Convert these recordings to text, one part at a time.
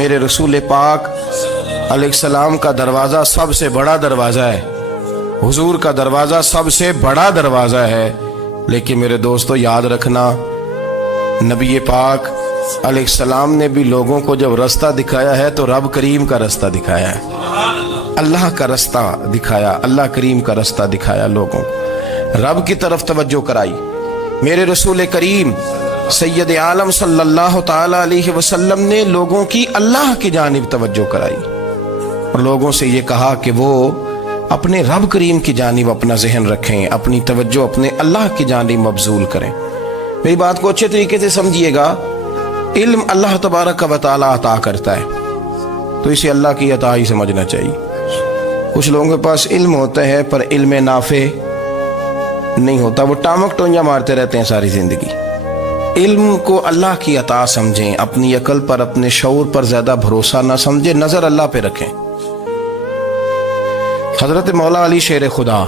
میرے رسول پاک علیہ السلام کا دروازہ سب سے بڑا دروازہ ہے، حضور کا دروازہ سب سے بڑا دروازہ ہے، لیکن میرے دوستو یاد رکھنا، نبی پاک علیہ السلام نے بھی لوگوں کو جب رستہ دکھایا ہے تو رب کریم کا رستہ دکھایا ہے، اللہ کا رستہ دکھایا، اللہ کریم کا رستہ دکھایا، لوگوں رب کی طرف توجہ کرائی۔ میرے رسول کریم سید عالم صلی اللہ تعالی علیہ وسلم نے لوگوں کی اللہ کی جانب توجہ کرائی اور لوگوں سے یہ کہا کہ وہ اپنے رب کریم کی جانب اپنا ذہن رکھیں، اپنی توجہ اپنے اللہ کی جانب مبذول کریں۔ میری بات کو اچھے طریقے سے سمجھیے گا، علم اللہ تبارک و تعالی عطا کرتا ہے تو اسے اللہ کی عطا ہی سمجھنا چاہیے۔ کچھ لوگوں کے پاس علم ہوتا ہے پر علم نافع نہیں ہوتا، وہ ٹامک ٹونجا مارتے رہتے ہیں ساری زندگی۔ علم کو اللہ کی عطا سمجھیں، اپنی عقل پر اپنے شعور پر زیادہ بھروسہ نہ سمجھیں، نظر اللہ پہ رکھیں۔ حضرت مولا علی شیر خدا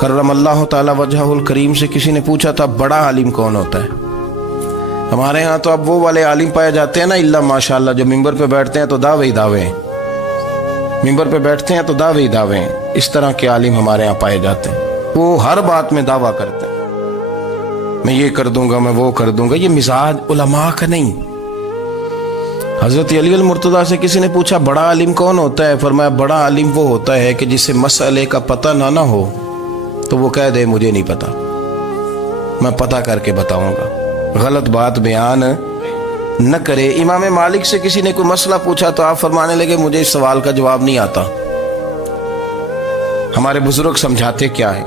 کرم اللہ تعالی وجہہ الکریم سے کسی نے پوچھا تھا بڑا عالم کون ہوتا ہے؟ ہمارے ہاں تو اب وہ والے عالم پائے جاتے ہیں نا، اللہ ماشاءاللہ، جو ممبر پہ بیٹھتے ہیں تو دعوے ہی دعوے ہیں، ممبر پہ بیٹھتے ہیں تو دعوے ہی دعوے ہیں، اس طرح کے عالم ہمارے ہاں پائے جاتے ہیں۔ وہ ہر بات میں دعویٰ کرتے ہیں، میں یہ کر دوں گا، میں وہ کر دوں گا۔ یہ مزاج علماء کا نہیں۔ حضرت علی المرتضیٰ سے کسی نے پوچھا بڑا عالم کون ہوتا ہے؟ فرمایا بڑا عالم وہ ہوتا ہے کہ جسے مسئلے کا پتہ نہ ہو تو وہ کہہ دے مجھے نہیں پتا، میں پتہ کر کے بتاؤں گا، غلط بات بیان نہ کرے۔ امام مالک سے کسی نے کوئی مسئلہ پوچھا تو آپ فرمانے لگے مجھے اس سوال کا جواب نہیں آتا، ہمارے بزرگ سمجھاتے کیا ہے؟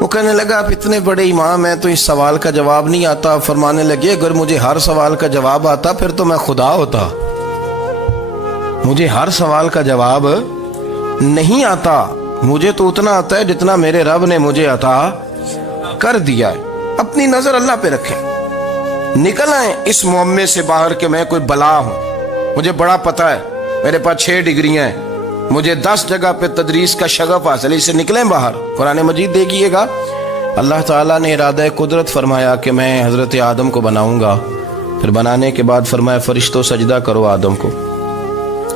وہ کہنے لگا آپ اتنے بڑے امام ہیں تو اس سوال کا جواب نہیں آتا۔ فرمانے لگے اگر مجھے ہر سوال کا جواب آتا پھر تو میں خدا ہوتا، مجھے ہر سوال کا جواب نہیں آتا، مجھے تو اتنا آتا ہے جتنا میرے رب نے مجھے عطا کر دیا ہے۔ اپنی نظر اللہ پہ رکھیں، نکل آئیں اس معمے سے باہر کہ میں کوئی بلا ہوں، مجھے بڑا پتہ ہے، میرے پاس 6 ڈگریاں ہیں، مجھے 10 جگہ پہ تدریس کا شغف حاصل ہے، اس سے نکلیں باہر۔ قرآن مجید دیکھیے گا، اللہ تعالیٰ نے ارادہ قدرت فرمایا کہ میں حضرت آدم کو بناؤں گا، پھر بنانے کے بعد فرمایا فرشتوں سجدہ کرو آدم کو،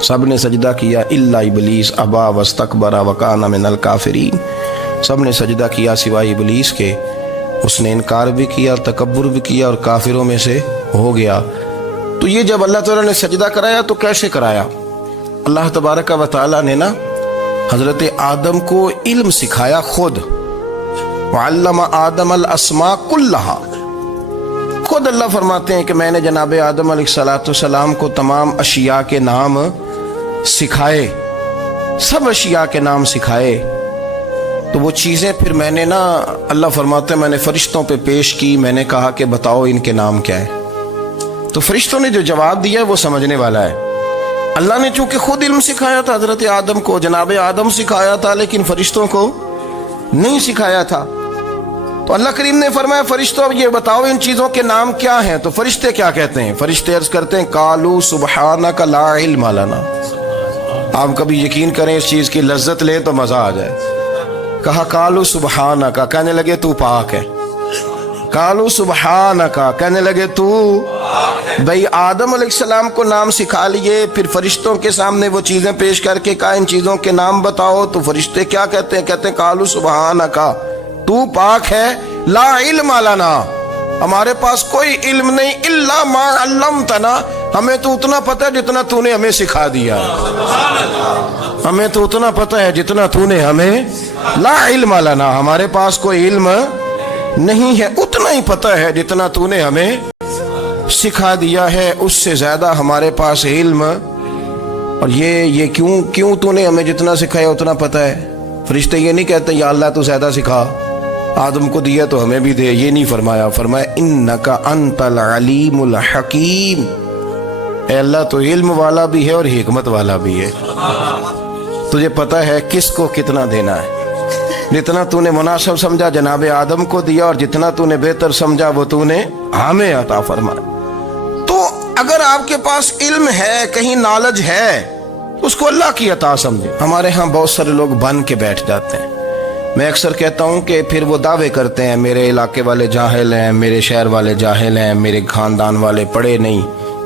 سب نے سجدہ کیا الا ابلیس ابا واستکبر وکان من الکافرین، سب نے سجدہ کیا سوائے ابلیس کے، اس نے انکار بھی کیا، تکبر بھی کیا اور کافروں میں سے ہو گیا۔ تو یہ جب اللہ تعالیٰ نے سجدہ کرایا تو کیسے کرایا؟ اللہ تبارک و تعالیٰ نے نا حضرت آدم کو علم سکھایا خود، وعلم آدم الاسماء کلہا، خود اللہ فرماتے ہیں کہ میں نے جناب آدم علیہ السلام کو تمام اشیاء کے نام سکھائے، سب اشیاء کے نام سکھائے۔ تو وہ چیزیں پھر میں نے نا، اللہ فرماتے ہیں میں نے فرشتوں پہ پیش کی، میں نے کہا کہ بتاؤ ان کے نام کیا ہے، تو فرشتوں نے جو جواب دیا ہے وہ سمجھنے والا ہے۔ اللہ نے چونکہ خود علم سکھایا تھا حضرت آدم کو، جناب آدم سکھایا تھا لیکن فرشتوں کو نہیں سکھایا تھا، تو اللہ کریم نے فرمایا فرشتوں اب یہ بتاؤ ان چیزوں کے نام کیا ہیں؟ تو فرشتے کیا کہتے ہیں؟ فرشتے عرض کرتے ہیں قالوا سبحانک لا علم لنا۔ آپ کبھی یقین کریں اس چیز کی لذت لیں تو مزہ آ جائے۔ کہا قالوا سبحانک، کہنے لگے تو پاک ہے، قالوا سبحانک، کہنے لگے تو بھئی آدم علیہ السلام کو نام سکھا لیے، پھر فرشتوں کے سامنے وہ چیزیں پیش کر کے کہا ان چیزوں کے نام بتاؤ، تو فرشتے کیا کہتے ہیں؟ کہتے ہیں قالوا سبحانک، تو پاک ہے، لا علم لنا، ہمارے پاس کوئی علم نہیں، الا ما علمتنا، ہمیں تو اتنا پتہ ہے جتنا تو نے ہمیں سکھا دیا، ہمیں تو اتنا پتہ ہے جتنا تو نے ہمیں، لا علم لنا، ہمارے پاس کوئی علم نہیں ہے، اتنا ہی پتہ ہے جتنا تو نے ہمیں سکھا دیا ہے، اس سے زیادہ ہمارے پاس علم۔ اور یہ کیوں تو نے ہمیں جتنا سکھایا اتنا پتہ ہے؟ فرشتے یہ نہیں کہتے یا اللہ تو زیادہ سکھا، آدم کو دیا تو ہمیں بھی دے، یہ نہیں فرمایا، فرمایا انک انت العلیم الحکیم، اے اللہ تو علم والا بھی ہے اور حکمت والا بھی ہے، تجھے پتہ ہے کس کو کتنا دینا ہے، جتنا تو نے مناسب سمجھا جناب آدم کو دیا اور جتنا تو نے بہتر سمجھا وہ تو نے ہمیں عطا فرمایا۔ تو اگر آپ کے پاس علم ہے، کہیں نالج ہے، اس کو اللہ کی عطا سمجھے۔ ہمارے ہاں بہت سارے لوگ بن کے بیٹھ جاتے ہیں، میں اکثر کہتا ہوں کہ پھر وہ دعوے کرتے ہیں میرے علاقے والے جاہل ہیں، میرے شہر والے جاہل ہیں، میرے خاندان والے پڑھے نہیں،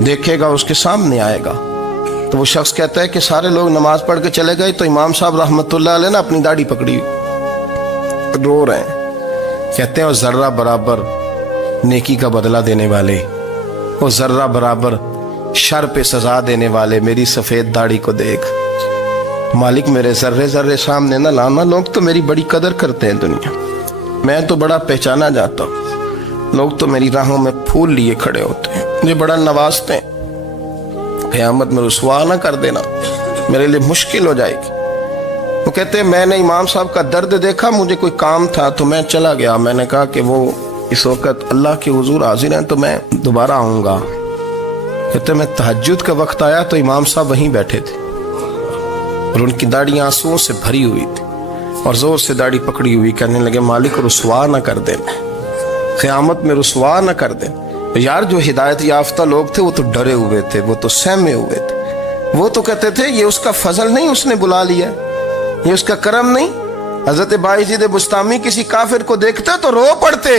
دیکھے گا اس کے سامنے آئے گا. تو وہ شخص کہتا ہے کہ سارے لوگ نماز پڑھ کے چلے گئے تو امام صاحب رحمۃ اللہ علیہ نے اپنی داڑھی پکڑی رو رہے ہیں. کہتے ہیں وہ ذرہ برابر نیکی کا بدلہ دینے والے، وہ ذرہ برابر شر پہ سزا دینے والے میری سفید داڑھی کو دیکھ. مالک میرے ذرے ذرے سامنے نہ لانا، لوگ تو میری بڑی قدر کرتے ہیں دنیا، میں تو بڑا پہچانا جاتا ہوں، لوگ تو میری راہوں میں پھول لیے کھڑے ہوتے ہیں، مجھے بڑا نوازتے ہیں. قیامت میں رسوا نہ کر دینا، میرے لیے مشکل ہو جائے گی. وہ کہتے ہیں میں نے امام صاحب کا درد دیکھا، مجھے کوئی کام تھا تو میں چلا گیا. میں نے کہا کہ وہ اس وقت اللہ کے حضور حاضر ہیں تو میں دوبارہ آؤں گا. کہتے ہیں میں تہجد کا وقت آیا تو امام صاحب وہیں بیٹھے تھے اور ان کی داڑھی آنسوؤں سے بھری ہوئی تھی اور زور سے داڑھی پکڑی ہوئی. کہنے لگے مالک رسوا نہ کر دیں، قیامت میں رسوا نہ کر دیں. یار جو ہدایت یافتہ لوگ تھے وہ تو ڈرے ہوئے تھے، وہ تو سہمے ہوئے تھے، وہ تو کہتے تھے یہ اس کا فضل نہیں، اس نے بلا لیا، یہ اس کا کرم نہیں. حضرت باعزید بستامی کسی کافر کو دیکھتے تو رو پڑتے،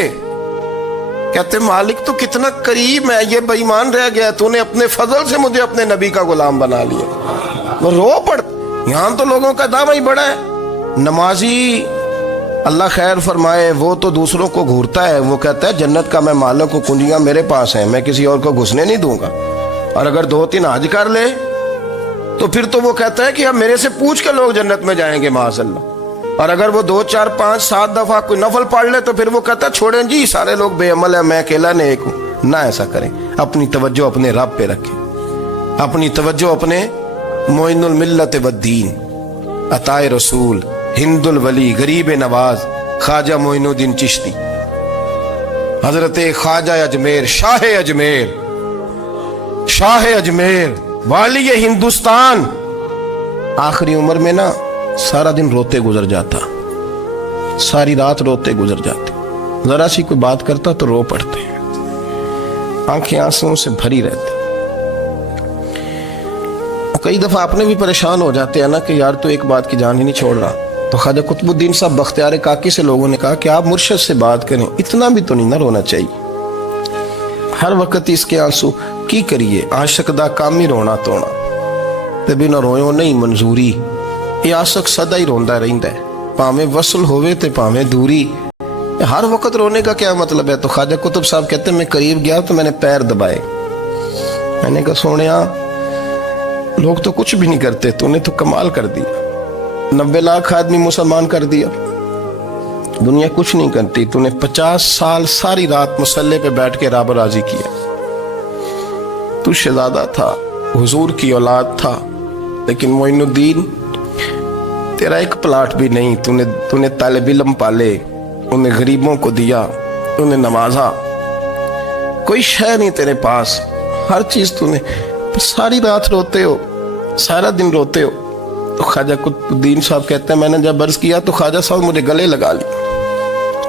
کہتے مالک تو کتنا قریب ہے، یہ بے ایمان رہ گیا، تو نے اپنے فضل سے مجھے اپنے نبی کا غلام بنا لیا. وہ رو پڑتے. یہاں تو لوگوں کا دعویٰ ہی بڑا ہے. نمازی اللہ خیر فرمائے وہ تو دوسروں کو گھورتا ہے، وہ کہتا ہے جنت کا میں مالک ہوں، کنجیاں میرے پاس ہیں، میں کسی اور کو گھسنے نہیں دوں گا. اور اگر 2-3 حج کر لے تو پھر تو وہ کہتا ہے کہ اب میرے سے پوچھ کے لوگ جنت میں جائیں گے معاذ اللہ. اور اگر وہ 2 4 5 7 دفعہ کوئی نفل پڑھ لے تو پھر وہ کہتا ہے چھوڑیں جی سارے لوگ بے عمل ہیں، میں اکیلا نیک ہوں. نہ ایسا کریں، اپنی توجہ اپنے رب پہ رکھیں، اپنی توجہ اپنے معین الملت والدین، عطائے رسول، ہند الولی، غریب نواز، خواجہ معین الدین چشتی، حضرت خواجہ اجمیر، شاہ اجمیر، والی ہندوستان. آخری عمر میں نا سارا دن روتے گزر جاتا، ساری رات روتے گزر جاتے، ذرا سی کوئی بات کرتا تو رو پڑتے، آنکھیں آنسوں سے بھری رہتی. کئی دفعہ اپنے بھی پریشان ہو جاتے ہیں نا کہ یار تو ایک بات کی جان ہی نہیں چھوڑ رہا. تو خواجہ قطب الدین صاحب بختیار کاکی سے لوگوں نے کہا کہ آپ مرشد سے بات کریں، اتنا بھی تو نہیں نہ رونا چاہیے، ہر وقت اس کے آنسو کی کریے. عاشق دا کام ہی رونا تونا تے بنا رویوں نہیں منظوری. یہ عاشق سدا ہی روندا رہندا ہے، پاویں وصل ہوئے تے پاویں دوری. ہر وقت رونے کا کیا مطلب ہے؟ تو خواجہ قطب صاحب کہتے ہیں میں قریب گیا تو میں نے پیر دبائے، میں نے کہا سونیا لوگ تو کچھ بھی نہیں کرتے، تو نے تو کمال کر دیا، 90 لاکھ آدمی مسلمان کر دیا، دنیا کچھ نہیں کرتی، تو نے 50 سال ساری رات مصلے پہ بیٹھ کے رب راضی کیا. تو شہزادہ تھا، حضور کی اولاد تھا، لیکن معین الدین تیرا ایک پلاٹ بھی نہیں، تو نے طالب علم پالے، انہیں غریبوں کو دیا، انہیں نوازا، کوئی شے نہیں تیرے پاس، ہر چیز تو نے، ساری رات روتے ہو، سارا دن روتے ہو. تو خواجہ قطب الدین صاحب کہتے ہیں میں نے جب عرض کیا تو خواجہ صاحب مجھے گلے لگا لی،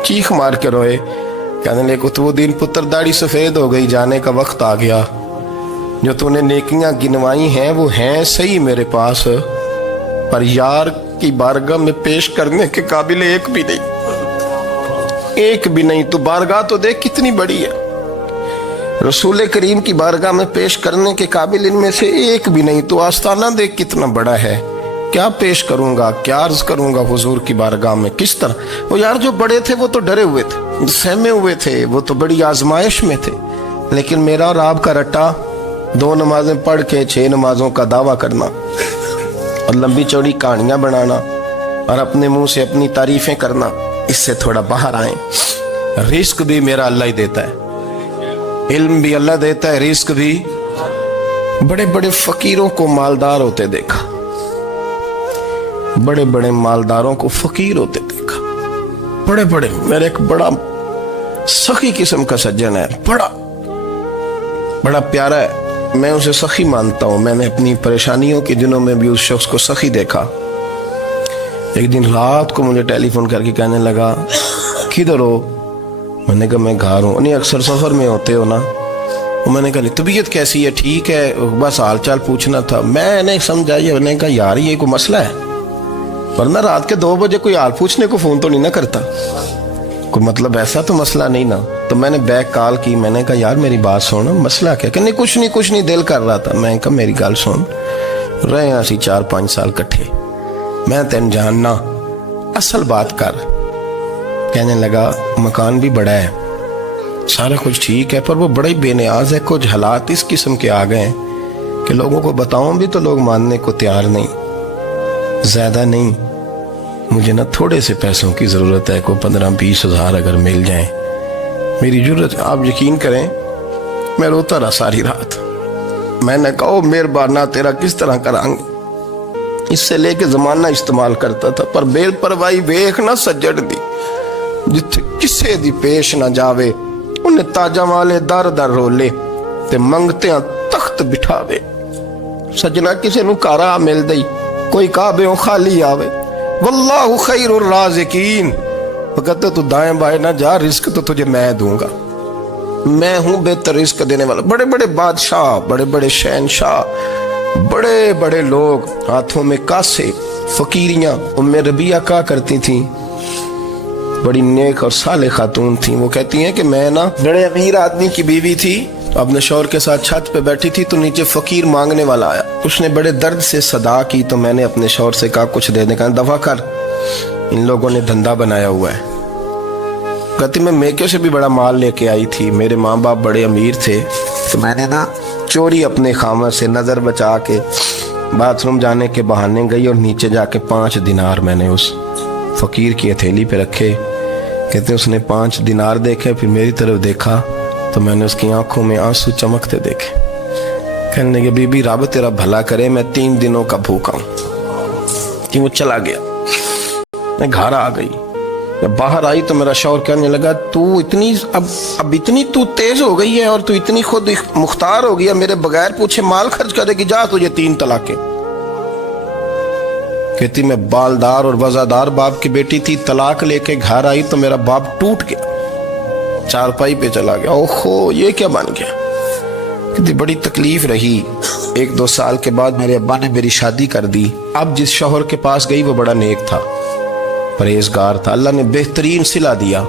چیخ مار کے روئے، کہنے لگے قطب الدین پتر داڑھی سفید ہو گئی، جانے کا وقت آ گیا، جو تو نے نیکیاں گنوائی ہیں وہ ہیں صحیح میرے پاس، پر یار کی بارگاہ میں پیش کرنے کے قابل ایک بھی نہیں. تو بارگاہ تو دیکھ کتنی بڑی ہے، رسول کریم کی بارگاہ میں پیش کرنے کے قابل ان میں سے ایک بھی نہیں. تو آستانہ دیکھ کتنا بڑا ہے، کیا پیش کروں گا، کیا عرض کروں گا حضور کی بارگاہ میں، کس طرح. وہ یار جو بڑے تھے وہ تو ڈرے ہوئے تھے، سہمے ہوئے تھے، وہ تو بڑی آزمائش میں تھے، لیکن میرا اور آپ کا رٹا 2 نمازیں پڑھ کے 6 نمازوں کا دعویٰ کرنا اور لمبی چوڑی کہانیاں بنانا اور اپنے منہ سے اپنی تعریفیں کرنا، اس سے تھوڑا باہر آئیں. رزق بھی میرا اللہ ہی دیتا ہے، علم بھی اللہ دیتا ہے، رزق بھی. بڑے بڑے فقیروں کو مالدار ہوتے دیکھا، بڑے بڑے مالداروں کو فقیر ہوتے دیکھا، بڑے بڑے. میرے ایک بڑا سخی قسم کا سجن ہے، بڑا پیارا ہے، میں اسے سخی مانتا ہوں. میں نے اپنی پریشانیوں کے دنوں میں بھی اس شخص کو سخی دیکھا. ایک دن رات کو مجھے ٹیلی فون کر کے کہنے لگا کدھر ہو؟ میں نے کہا میں گھر ہوں. نہیں اکثر سفر میں ہوتے ہو نا؟ میں نے کہا طبیعت کیسی ہے؟ ٹھیک ہے، بس حال چال پوچھنا تھا. میں نے سمجھائی، میں نے کہا یار یہ کوئی مسئلہ ہے، ورنہ رات کے 2 بجے کوئی حال پوچھنے کو فون تو نہیں نہ کرتا، کوئی مطلب ایسا تو مسئلہ نہیں نا. تو میں نے بیک کال کی, میں نے کہا یار میری بات سن, مسئلہ کیا؟ کہ نہیں کچھ نہیں دل کر رہا تھا. میں کہا میری گل سن, رہے اسی 4-5 سال کٹھے, میں تین جاننا, اصل بات کر. کہنے لگا مکان بھی بڑا ہے, سارا کچھ ٹھیک ہے, پر وہ بڑا ہی بے نیاز ہے. کچھ حالات اس قسم کے آ گئے ہیں کہ لوگوں کو بتاؤں بھی تو لوگ ماننے کو تیار نہیں. زیادہ نہیں, مجھے نا تھوڑے سے پیسوں کی ضرورت ہے, کوئی 15-20 ہزار اگر مل جائیں, میری ضرورت. آپ یقین کریں میں روتا رہا ساری رات. میں نے کہا مہربانہ تیرا کس طرح کرانگے, اس سے لے کے زمانہ استعمال کرتا تھا, پر بے پرواہی ویکھ نہ سجڑ دی, جتھے کسے دی پیش نہ جاوے, انہیں تاجاں والے در در رولے تے منگتیاں تخت بٹھاوے. سجنا کسے نو کارا مل دئی, کوئی کعبے خالی آوے. واللہ خیر الرازقین, وہ کہتے تو دائیں بائیں نہ جا, رزق تو تجھے میں دوں گا, میں ہوں بہتر رزق دینے والا. بڑے بڑے بادشاہ, بڑے بڑے شہنشاہ, بڑے بڑے لوگ, ہاتھوں میں کاسے, فقیریاں. ام ربیہ کہا کرتی تھیں, بڑی نیک اور صالح خاتون تھیں. وہ کہتی ہیں کہ میں نا بڑے امیر آدمی کی بیوی تھی, اپنے شوہر کے ساتھ چھت پہ بیٹھی تھی تو نیچے فقیر مانگنے والا آیا. اس نے بڑے درد سے صدا کی تو میں نے اپنے شوہر سے کہا کچھ دے دے. کہا دفع کر, ان لوگوں نے دھندا بنایا ہوا ہے. کہتی میں میکے سے بھی بڑا مال لے کے آئی تھی, میرے ماں باپ بڑے امیر تھے, تو میں نے نا چوری اپنے خامہ سے نظر بچا کے باتھ روم جانے کے بہانے گئی, اور نیچے جا کے 5 دینار میں نے اس فقیر کی ہتھیلی پہ رکھے. کہتے اس نے 5 دینار دیکھے, پھر میری طرف دیکھا تو میں نے اس کی آنکھوں میں آنسو چمکتے دیکھے. کہنے لگے بی بی رب تیرا بھلا کرے, میں 3 دنوں کا بھوکا ہوں. کہ وہ چلا گیا. میں گھر آ گئی, جب باہر آئی تو میرا شوہر کہنے لگا تو اتنی اب اتنی تو تیز ہو گئی ہے, اور تو اتنی خود مختار ہو گیا, میرے بغیر پوچھے مال خرچ کرے گی, جا تجھے 3 طلاقیں. کہتی میں بالدار اور وزادار باپ کی بیٹی تھی, طلاق لے کے گھر آئی تو میرا باپ ٹوٹ گیا, چارپائی پہ چلا گیا. اوہو یہ کیا بن گیا. کہتی بڑی تکلیف رہی. 1-2 سال کے بعد میرے ابا نے میری شادی کر دی. اب جس شوہر کے پاس گئی وہ بڑا نیک تھا, پرہیزگار تھا, اللہ نے بہترین صلہ دیا.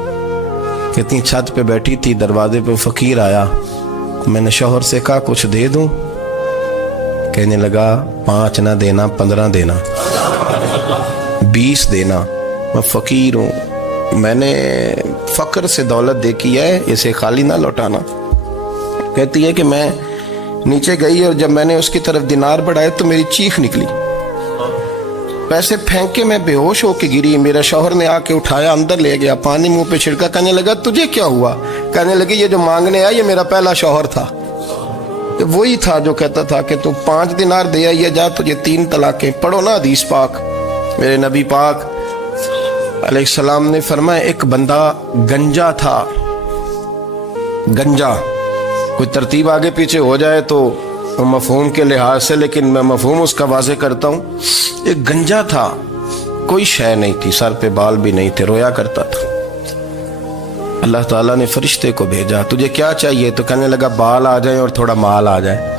کہتی چھت پہ بیٹھی تھی, دروازے پہ فقیر آیا, میں نے شوہر سے کہا کچھ دے دوں. کہنے لگا 5 نہ دینا, 15 دینا, 20 دینا, میں فقیر ہوں, میں نے فقر سے دولت دیکھی ہے, اسے خالی نہ لوٹانا. کہتی ہے کہ میں نیچے گئی, اور جب میں نے اس کی طرف دینار بڑھائے تو میری چیخ نکلی, پیسے پھینک کے میں بے ہوش ہو کے گری. میرا شوہر نے آ کے اٹھایا, اندر لے گیا, پانی منہ پہ چھڑکا. کہنے لگا تجھے کیا ہوا؟ کہنے لگی یہ جو مانگنے آیا یہ میرا پہلا شوہر تھا, وہی تھا جو کہتا تھا کہ تو 5 دینار دے آئیے, جا تجھے 3 طلاقیں. پڑھو نا حدیث پاک. میرے نبی پاک علیہ السلام نے فرمایا ایک بندہ گنجا تھا. گنجا, کوئی ترتیب آگے پیچھے ہو جائے تو مفہوم کے لحاظ سے, لیکن میں مفہوم اس کا واضح کرتا ہوں. ایک گنجا تھا, کوئی شے نہیں تھی, سر پہ بال بھی نہیں تھے, رویا کرتا تھا. اللہ تعالیٰ نے فرشتے کو بھیجا, تجھے کیا چاہیے؟ تو کہنے لگا بال آ جائیں اور تھوڑا مال آ جائے.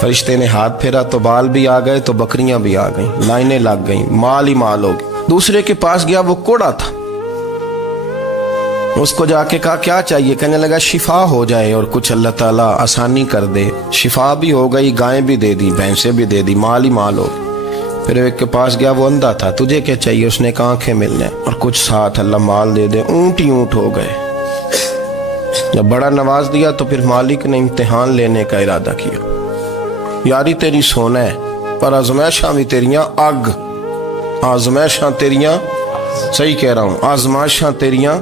فرشتے نے ہاتھ پھیرا تو بال بھی آ گئے, تو بکریاں بھی آ گئیں, لائنیں لگ گئیں, مال ہی مال ہو گئے. دوسرے کے پاس گیا, وہ کوڑا تھا, اس کو جا کے کہا کیا چاہیے؟ کہنے لگا شفا ہو جائے اور کچھ اللہ تعالیٰ آسانی کر دے. شفا بھی ہو گئی, گائیں بھی دے دی, بھینسیں بھی دے دی, مال ہی مال ہو. پھر ایک کے پاس گیا, وہ اندھا تھا, تجھے کیا چاہیے؟ اس نے کہا آنکھیں مل جائیں اور کچھ ساتھ اللہ مال دے دے. اونٹ ہی اونٹ ہو گئے. جب بڑا نواز دیا تو پھر مالک نے امتحان لینے کا ارادہ کیا. یاری تیری سونا ہے, پر آزمائشاں بھی تیریاں اگ, آزمائشاں تیریاں, صحیح کہہ رہا ہوں, آزمائشاں تیریاں